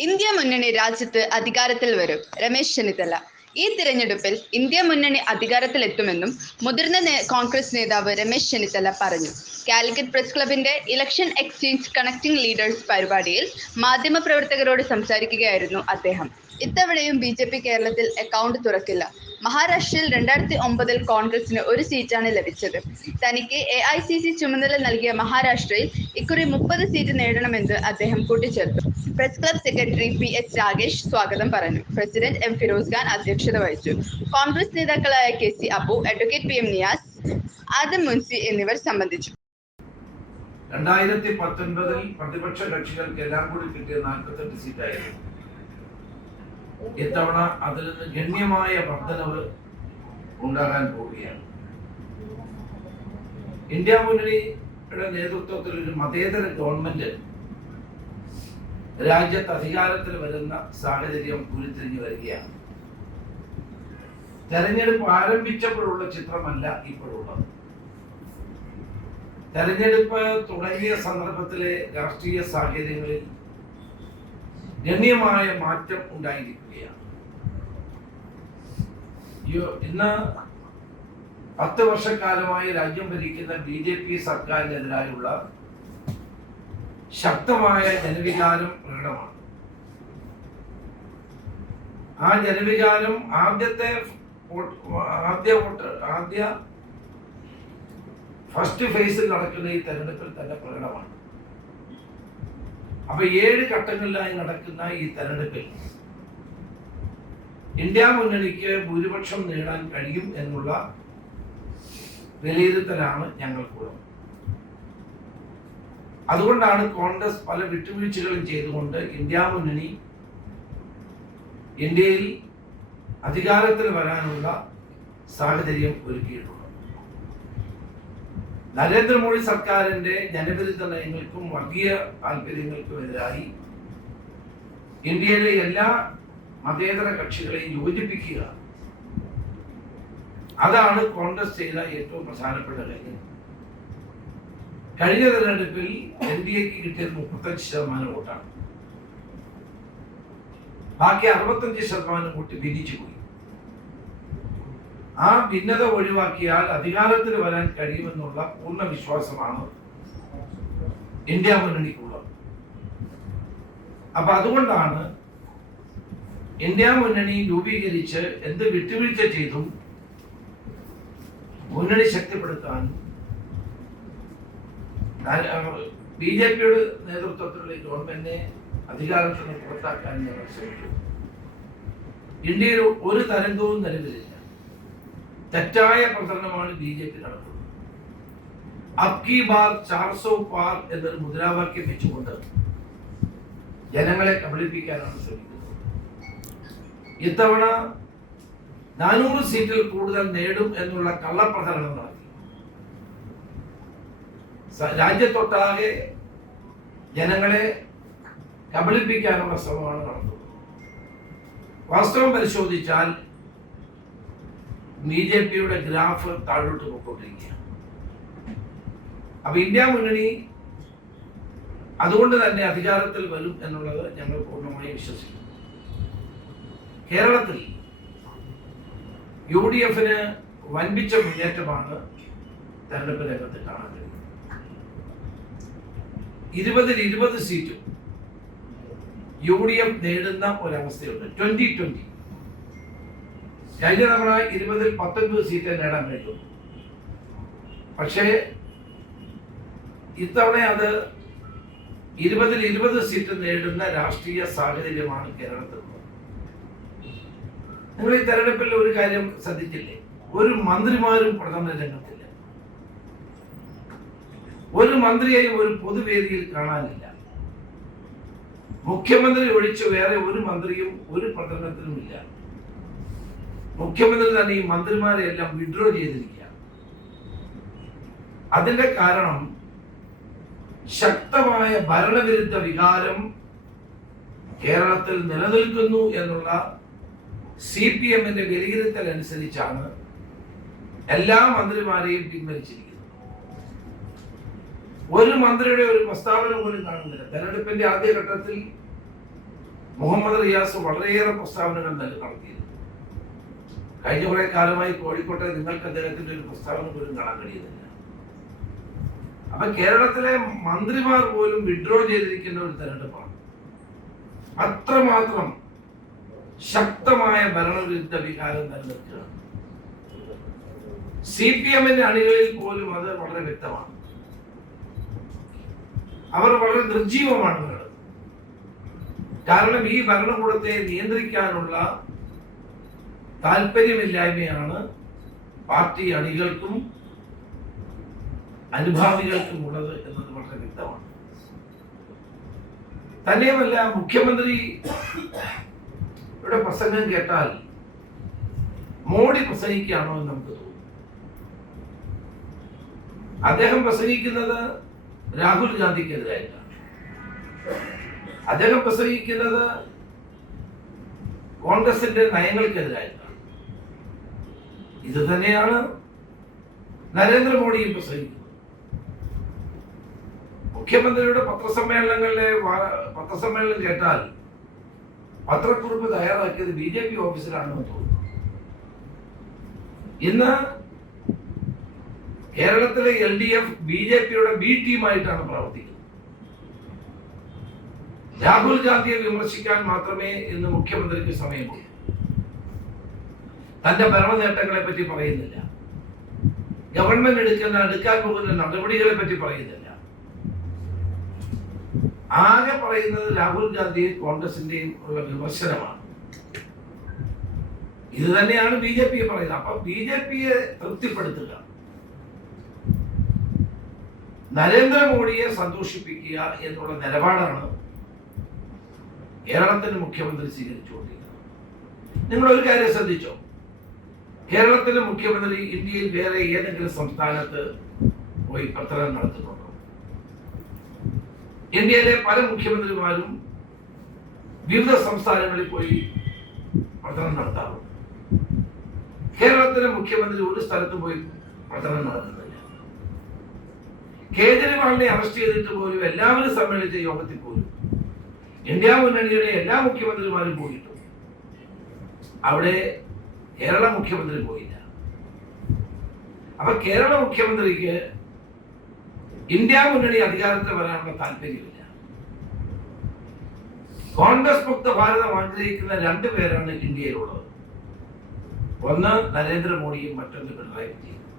India മുന്നണി രാജ്യത്ത് അധികാരത്തിൽ വരും. രമേശ് ചെന്നിത്തല. ഈ തിരഞ്ഞെടുപ്പിൽ ഇന്ത്യ മുന്നണി അധികാരത്തിലെത്തുമെന്നും മുതിർന്ന കോൺഗ്രസ് നേതാവ് രമേശ് ചെന്നിത്തല പറഞ്ഞു. കാലിക്കറ്റ് പ്രസ് ക്ലബിന്റെ ഇലക്ഷൻ എക്സ്ചേഞ്ച് കണക്ടിംഗ് ലീഡേഴ്സ് പരിപാടിയിൽ മാധ്യമപ്രവർത്തകരോട് സംസാരിക്കുകയായിരുന്നു അദ്ദേഹം. ഇത്തവണയും ബി ജെ പി കേരളത്തിൽ അക്കൗണ്ട് തുറക്കില്ല. മഹാരാഷ്ട്രയിൽ രണ്ടായിരത്തി ഒമ്പതിൽ കോൺഗ്രസിന് ഒരു സീറ്റാണ് ലഭിച്ചത്. തനിക്ക് എ ഐ സി സി ചുമതല നൽകിയ മഹാരാഷ്ട്രയിൽ ഇക്കുറി മുപ്പത് സീറ്റ് നേടണമെന്ന് അദ്ദേഹം കൂട്ടിച്ചേർത്തു. Press club secretary P H Ragesh സ്വാഗതം പറഞ്ഞു. പ്രസിഡന്റ് എം ഫിറോസ് ഖാൻ അധ്യക്ഷത വഹിച്ചു. കോൺഗ്രസ് നേതാക്കളായ K C Abu advocate P M Niyas Adam Munsi എന്നിവർ സംബന്ധിച്ചു. രണ്ടായിരത്തി പത്തൊൻപതിൽ പ്രതിപക്ഷ കക്ഷികൾക്ക് എല്ലാം കൂടി കിട്ടിയ നാൽപ്പത്തെട്ട് സീറ്റായിരുന്നു. ഇത്തവണ അതിൽ നിന്ന് ഗണ്യമായ വർധനവ് ഉണ്ടാകാൻ പോവുകയാണ്. ഇന്ത്യ മുന്നണിയുടെ നേതൃത്വത്തിൽ ഒരു മതേതര ഗവൺമെന്റ് രാജ്യത്ത് അധികാരത്തിൽ വരുന്ന സാഹചര്യം ഉരുത്തിരിഞ്ഞു വരികയാണ്. തെരഞ്ഞെടുപ്പ് ആരംഭിച്ചപ്പോഴുള്ള ചിത്രമല്ല ഇപ്പോഴുള്ളത്. തെരഞ്ഞെടുപ്പ് തുടങ്ങിയ സന്ദർഭത്തിലെ രാഷ്ട്രീയ സാഹചര്യങ്ങളിൽ ഗണ്യമായ മാറ്റം ഉണ്ടായിരിക്കുകയാണ്. ഇന്ന് പത്ത് വർഷക്കാലമായി രാജ്യം ഭരിക്കുന്ന ബി ജെ പി സർക്കാരിനെതിരായുള്ള ശക്തമായ ജനവികാരം പ്രകടമാണ്. ആ ജനവികാരം ആദ്യത്തെ ആദ്യ വോട്ട് ആദ്യ ഫസ്റ്റ് ഫേസിൽ നടക്കുന്ന ഈ തെരഞ്ഞെടുപ്പിൽ തന്നെ പ്രകടമാണ്. അപ്പൊ ഏഴ് ഘട്ടങ്ങളിലായി നടക്കുന്ന ഈ തെരഞ്ഞെടുപ്പിൽ ഇന്ത്യ മുന്നണിക്ക് ഭൂരിപക്ഷം നേടാൻ കഴിയും എന്നുള്ള വിലയിരുത്തലാണ് ഞങ്ങൾക്കുള്ളത്. അതുകൊണ്ടാണ് കോൺഗ്രസ് പല വിട്ടുവീഴ്ചകളും ചെയ്തുകൊണ്ട് ഇന്ത്യ മുന്നണി ഇന്ത്യയിൽ അധികാരത്തിൽ വരാനുള്ള സാഹചര്യം ഒരുക്കിയിട്ടുള്ളത്. നരേന്ദ്രമോദി സർക്കാരിന്റെ ജനവിരുദ്ധ നയങ്ങൾക്കും വർഗീയ താല്പര്യങ്ങൾക്കും എതിരായി ഇന്ത്യയിലെ എല്ലാ മതേതര കക്ഷികളെയും യോജിപ്പിക്കുക. അതാണ് കോൺഗ്രസ് ചെയ്ത ഏറ്റവും പ്രധാനപ്പെട്ട കാര്യം. കഴിഞ്ഞ തെരഞ്ഞെടുപ്പിൽ എൻ ഡി എക്ക് കിട്ടിയത് മുപ്പത്തഞ്ച് ശതമാനം വോട്ടാണ്. ബാക്കി അറുപത്തഞ്ച് ശതമാനം വോട്ട് വിരിച്ചുപോയി പോയി. ആ ഭിന്നത ഒഴിവാക്കിയാൽ അധികാരത്തിൽ വരാൻ കഴിയുമെന്നുള്ള പൂർണ വിശ്വാസമാണ് ഇന്ത്യ മുന്നണിക്കുള്ളത് അപ്പൊ അതുകൊണ്ടാണ് ഇന്ത്യ മുന്നണി രൂപീകരിച്ച് എന്ത് വിട്ടുവീഴ്ച ചെയ്തും മുന്നണി ശക്തിപ്പെടുത്താൻ ബി ജെ പിയുടെ നേതൃത്വത്തിലുള്ള ഗവൺമെന്റിനെ അധികാരത്തിൽ നിന്ന് പുറത്താക്കാൻ ഞങ്ങൾ ഇന്ത്യയിൽ ഒരു തരംഗവും നിലവിലില്ല. തെറ്റായ പ്രചരണമാണ് ബി ജെ പി നടത്തുന്നത്. അബ്കി ബാർ ചാർസോ പാർ എന്നൊരു മുദ്രാവാക്യം വെച്ചുകൊണ്ട് ജനങ്ങളെ കബളിപ്പിക്കാനാണ് ശ്രമിക്കുന്നത്. ഇത്തവണ നാനൂറ് സീറ്റിൽ കൂടുതൽ നേടും എന്നുള്ള കള്ളപ്രചരണം നടത്തി. രാജ്യത്തൊട്ടാകെ ജനങ്ങളെ കബളിപ്പിക്കാനുള്ള ശ്രമമാണ് നടത്തുന്നത്. വാസ്തവം പരിശോധിച്ചാൽ ബി ജെ പിയുടെ ഗ്രാഫ് താഴോട്ട് പോയിക്കൊണ്ടിരിക്കുകയാണ് അപ്പൊ ഇന്ത്യ മുന്നണി അതുകൊണ്ട് തന്നെ അധികാരത്തിൽ വരും എന്നുള്ളത് ഞങ്ങൾ പൂർണമായി വിശ്വസിക്കുന്നു. കേരളത്തിൽ യു ഡി എഫിന് വൻപിച്ച മുന്നേറ്റമാണ് തെരഞ്ഞെടുപ്പ് രംഗത്ത് കാണാൻ കഴിയുന്നത്. ഇരുപതിൽ ഇരുപത് സീറ്റും യു ഡി എഫ് നേടുന്ന ഒരവസ്ഥയുണ്ട്. Twenty twenty. കഴിഞ്ഞ തവണ ഇരുപതിൽ പത്തൊൻപത് സീറ്റ് നേടാൻ കഴിഞ്ഞു. പക്ഷേ ഇത്തവണ അത് ഇരുപതിൽ ഇരുപത് സീറ്റ് നേടുന്ന രാഷ്ട്രീയ സാഹചര്യമാണ് കേരളത്തിൽ. നിങ്ങൾ ഈ തെരഞ്ഞെടുപ്പിൽ ഒരു കാര്യം ശ്രദ്ധിച്ചില്ലേ? ഒരു മന്ത്രിമാരും പ്രധാന രംഗത്തില്ല. ഒരു മന്ത്രിയെയും ഒരു പൊതുവേദിയിൽ കാണാനില്ല. മുഖ്യമന്ത്രി ഒഴിച്ച് വേറെ ഒരു മന്ത്രിയും ഒരു പ്രകടനത്തിനും ഇല്ല മുഖ്യമന്ത്രി തന്നെ ഈ മന്ത്രിമാരെ എല്ലാം വിഡ്രോ ചെയ്തിരിക്കുകയാണ്. അതിന്റെ കാരണം ശക്തമായ ഭരണവിരുദ്ധ വികാരം കേരളത്തിൽ നിലനിൽക്കുന്നു എന്നുള്ള സി പി എമ്മിന്റെ വിലയിരുത്തൽ അനുസരിച്ചാണ് എല്ലാ മന്ത്രിമാരെയും പിൻവലിച്ചിരിക്കുന്നത്. ഒരു മന്ത്രിയുടെ ഒരു പ്രസ്താവന പോലും കാണുന്നില്ല. തെരഞ്ഞെടുപ്പിന്റെ ആദ്യഘട്ടത്തിൽ മുഹമ്മദ് റിയാസ് വളരെയേറെ പ്രസ്താവനകൾ നൽകി നടത്തിയിരുന്നു. കഴിഞ്ഞ കുറെ കാലമായി കോഴിക്കോട്ടെ നിങ്ങൾക്ക് അദ്ദേഹത്തിന്റെ ഒരു പ്രസ്താവന പോലും കാണാൻ കഴിയുന്നില്ല. അപ്പൊ കേരളത്തിലെ മന്ത്രിമാർ പോലും വിഡ്രോ ചെയ്തിരിക്കുന്ന ഒരു തെരഞ്ഞെടുപ്പാണ്. അത്രമാത്രം ശക്തമായ ഭരണവിരുദ്ധ വികാരം നിലനിൽക്കുകയാണ്. സി പി എമ്മിന്റെ അണികളിൽ പോലും അത് വളരെ വ്യക്തമാണ്. അവർ വളരെ നിർജീവമാണ് കാരണം ഈ ഭരണകൂടത്തെ നിയന്ത്രിക്കാനുള്ള താല്പര്യമില്ലായ്മയാണ് പാർട്ടി അണികൾക്കും അനുഭാവികൾക്കും ഉള്ളത് എന്നത് വളരെ വ്യക്തമാണ്. തന്നെയുമല്ല മുഖ്യമന്ത്രി യുടെ പ്രസംഗം കേട്ടാൽ മോഡി പ്രസംഗിക്കുകയാണോ എന്ന് നമുക്ക് തോന്നും. അദ്ദേഹം പ്രസംഗിക്കുന്നത് രാഹുൽ ഗാന്ധിക്കെതിരായിട്ടാണ്. അദ്ദേഹം പ്രസംഗിക്കുന്നത് കോൺഗ്രസിന്റെ നയങ്ങൾക്കെതിരായിട്ടാണ്. ഇത് തന്നെയാണ് നരേന്ദ്രമോദിയും പ്രസംഗിക്കുന്നത്. മുഖ്യമന്ത്രിയുടെ പത്രസമ്മേളനങ്ങളിലെ പത്രസമ്മേളനം കേട്ടാൽ പത്രക്കുറിപ്പ് തയ്യാറാക്കിയത് ബി ജെ പി ഓഫീസിലാണെന്ന് തോന്നുന്നു. ഇന്ന് കേരളത്തിലെ L D F B J പിയുടെ ബി ടീമായിട്ടാണ് പ്രവർത്തിക്കുന്നത്. രാഹുൽ ഗാന്ധിയെ വിമർശിക്കാൻ മാത്രമേ ഇന്ന് മുഖ്യമന്ത്രിക്ക് സമയമുള്ളൂ. തന്റെ ഭരണ നേട്ടങ്ങളെ പറ്റി പറയുന്നില്ല. ഗവൺമെന്റ് എടുക്കുന്ന എടുക്കാൻ പോകുന്ന നടപടികളെ പറ്റി പറയുന്നില്ല. ആകെ പറയുന്നത് രാഹുൽ ഗാന്ധിയും കോൺഗ്രസിന്റെയും ഉള്ള വിമർശനമാണ്. ഇത് തന്നെയാണ് ബി ജെ പിയെ പറയുന്നത്. അപ്പൊ ബി ജെ പിയെ തൃപ്തിപ്പെടുത്തുക. നരേന്ദ്രമോദിയെ സന്തോഷിപ്പിക്കുക എന്നുള്ള നിലപാടാണ് കേരളത്തിന്റെ മുഖ്യമന്ത്രി സ്വീകരിച്ചുകൊണ്ടിരിക്കുന്നത്. നിങ്ങൾ ഒരു കാര്യം ശ്രദ്ധിച്ചോ? കേരളത്തിലെ മുഖ്യമന്ത്രി ഇന്ത്യയിൽ വേറെ ഏതെങ്കിലും സംസ്ഥാനത്ത് പോയി പ്രചരണം നടത്തുന്നുണ്ടോ ഇന്ത്യയിലെ പല മുഖ്യമന്ത്രിമാരും വിവിധ സംസ്ഥാനങ്ങളിൽ പോയി പ്രചരണം നടത്താറുണ്ട്. കേരളത്തിലെ മുഖ്യമന്ത്രി ഒരു സ്ഥലത്ത് പോയി പ്രചരണം നടത്തുന്നില്ല. കേജ്രിവാളിനെ അറസ്റ്റ് ചെയ്തിട്ട് പോലും എല്ലാവരും സമ്മേളിച്ച യോഗത്തിൽ പോലും ഇന്ത്യ മുന്നണിയുടെ എല്ലാ മുഖ്യമന്ത്രിമാരും പോയിട്ടു. അവിടെ കേരള മുഖ്യമന്ത്രി പോയില്ല. അപ്പൊ കേരള മുഖ്യമന്ത്രിക്ക് ഇന്ത്യ മുന്നണി അധികാരത്തിൽ വരാനുള്ള താല്പര്യമില്ല. കോൺഗ്രസ് മുക്ത ഭാരതം ആഗ്രഹിക്കുന്ന രണ്ടു പേരാണ് ഇന്ത്യയിലുള്ളത്. ഒന്ന് നരേന്ദ്രമോദിയും മറ്റൊന്ന് പിണറായി വിജയൻ.